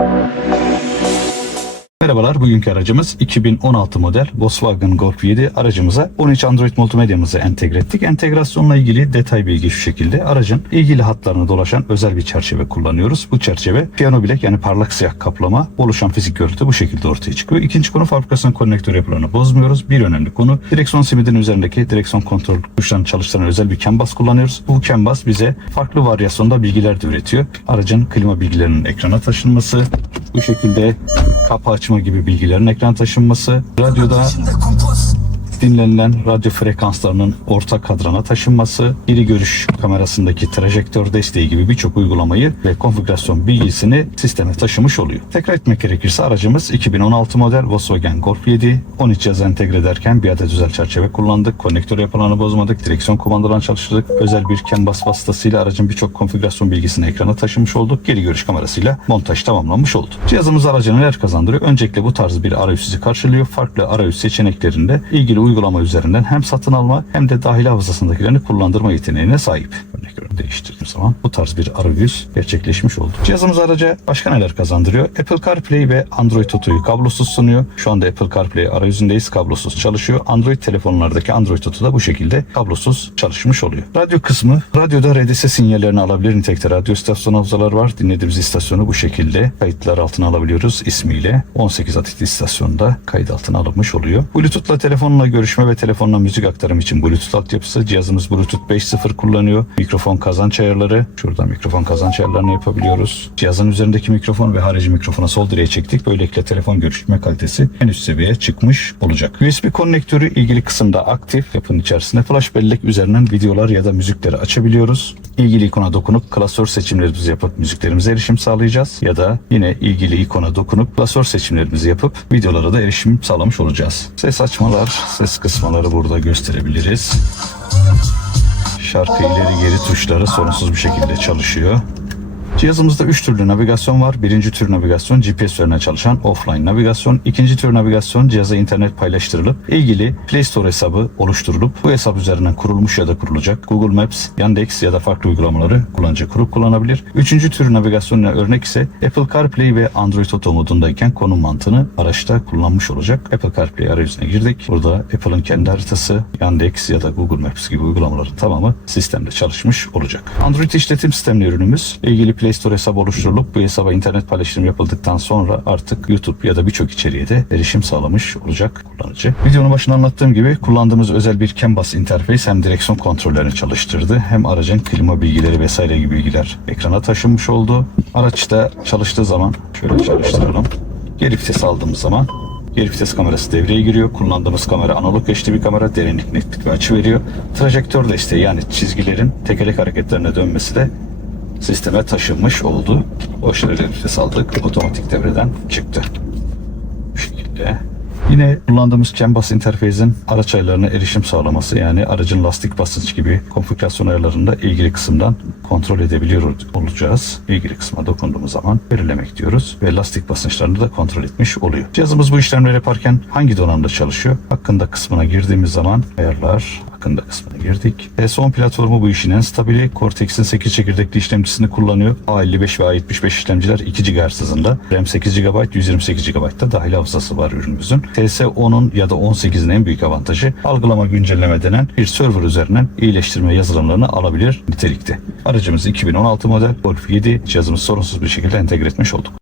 Thank you. Merhabalar, bugünkü aracımız 2016 model Volkswagen Golf 7 aracımıza 13 Android multimedyamızı entegre ettik. Entegrasyonla ilgili detay bilgi şu şekilde. Aracın ilgili hatlarını dolaşan özel bir çerçeve kullanıyoruz. Bu çerçeve piyano bilek yani parlak siyah kaplama oluşan fizik görüntü bu şekilde ortaya çıkıyor. İkinci konu fabrikasyon konnektör yapılarını bozmuyoruz. Bir önemli konu direksiyon simidinin üzerindeki direksiyon kontrol tuşlarını çalıştıran özel bir bus kullanıyoruz. Bu bus bize farklı varyasyonda bilgiler de üretiyor. Aracın klima bilgilerinin ekrana taşınması, bu şekilde kapı açma gibi bilgilerin ekran taşınması, radyoda dinlenilen radyo frekanslarının orta kadrana taşınması, iri görüş kamerasındaki trajektör desteği gibi birçok uygulamayı ve konfigürasyon bilgisini sisteme taşımış oluyor. Tekrar etmek gerekirse aracımız 2016 model Volkswagen Golf 7, 13 cihaz entegre ederken bir adet özel çerçeve kullandık, konnektör yapılarını bozmadık, direksiyon kumandalarını çalıştırdık, özel bir CAN bus vasıtasıyla aracın birçok konfigürasyon bilgisini ekrana taşımış olduk, geri görüş kamerasıyla montaj tamamlanmış oldu. Cihazımız araca neler kazandırıyor? Öncelikle bu tarz bir arayüz sizi karşılıyor. Farklı arayüz seçeneklerinde ilgili uygulama üzerinden hem satın alma hem de dahili hafızasındakilerini kullandırma yeteneğine sahip. Değiştirdiğim zaman bu tarz bir arayüz gerçekleşmiş oldu. Cihazımız araca başka neler kazandırıyor? Apple CarPlay ve Android Auto'yu kablosuz sunuyor. Şu anda Apple CarPlay arayüzündeyiz. Kablosuz çalışıyor. Android telefonlardaki Android Auto da bu şekilde kablosuz çalışmış oluyor. Radyo kısmı. Radyoda RDS sinyallerini alabilir nitelikte radyo istasyon hafızaları var. Dinlediğimiz istasyonu bu şekilde kayıtlar altına alabiliyoruz ismiyle. 18 adet istasyonda kayıt altına alınmış oluyor. Bluetooth'la telefonla görüşme ve telefonla müzik aktarım için Bluetooth altyapısı. Cihazımız Bluetooth 5.0 kullanıyor. Mikrofon kazanç ayarları. Şuradan mikrofon kazanç ayarlarını yapabiliyoruz. Cihazın üzerindeki mikrofon ve harici mikrofona sol direğe çektik. Böylelikle telefon görüşme kalitesi en üst seviyeye çıkmış olacak. USB konnektörü ilgili kısımda aktif. Yapının içerisinde flash bellek üzerinden videolar ya da müzikleri açabiliyoruz. İlgili ikona dokunup klasör seçimlerimizi yapıp müziklerimize erişim sağlayacağız. Ya da yine ilgili ikona dokunup klasör seçimlerimizi yapıp videolara da erişim sağlamış olacağız. Ses açmalar, ses kısmaları burada gösterebiliriz. Şarkı ileri geri tuşları sorunsuz bir şekilde çalışıyor. Cihazımızda 3 türlü navigasyon var. Birinci tür navigasyon GPS üzerine çalışan offline navigasyon. İkinci tür navigasyon cihaza internet paylaştırılıp ilgili Play Store hesabı oluşturulup bu hesap üzerinden kurulmuş ya da kurulacak Google Maps, Yandex ya da farklı uygulamaları kullanıcı kurup kullanabilir. Üçüncü tür navigasyon örnek ise Apple CarPlay ve Android Auto modundayken konum mantığını araçta kullanmış olacak. Apple CarPlay arayüzüne girdik. Burada Apple'ın kendi haritası, Yandex ya da Google Maps gibi uygulamaların tamamı sistemde çalışmış olacak. Android işletim sistemli ürünümüz ilgili Play Store hesabı oluşturulup bu hesaba internet paylaşım yapıldıktan sonra artık YouTube ya da birçok içeriğe de erişim sağlamış olacak kullanıcı. Videonun başında anlattığım gibi kullandığımız özel bir CAN bus interface hem direksiyon kontrollerini çalıştırdı hem aracın klima bilgileri vesaire gibi bilgiler ekrana taşınmış oldu. Araçta çalıştığı zaman şöyle çalıştıralım. Geri vites aldığımız zaman Geri vites kamerası devreye giriyor. Kullandığımız kamera analog HD bir kamera. Derinlik, netlik ve açı veriyor. Trajektör desteği yani çizgilerin tekerlek hareketlerine dönmesi de sisteme taşınmış oldu. Boş ileri vites aldık. Otomatik devreden çıktı. Bu şekilde. Yine kullandığımız CAN bus interface'in araç ayarlarına erişim sağlaması yani aracın lastik basınç gibi konfigürasyon ayarlarında ilgili kısımdan kontrol edebiliyor olacağız. İlgili kısma dokunduğumuz zaman belirlemek diyoruz ve lastik basınçlarını da kontrol etmiş oluyor. Cihazımız bu işlemleri yaparken hangi donanımda çalışıyor? Hakkında kısmına girdiğimiz zaman ayarlar, hakkında kısmına girdik. E, son platformu bu işin en stabili. Cortex'in 8 çekirdekli işlemcisini kullanıyor. A55 ve A75 işlemciler 2 GHz hızında. RAM 8 GB, 128 GB da dahil hafızası var ürünümüzün. TS10'un ya da 18'in en büyük avantajı algılama güncelleme denen bir server üzerinden iyileştirme yazılımlarını alabilir nitelikte. Aracımız 2016 model Golf 7 cihazımız sorunsuz bir şekilde entegre etmiş olduk.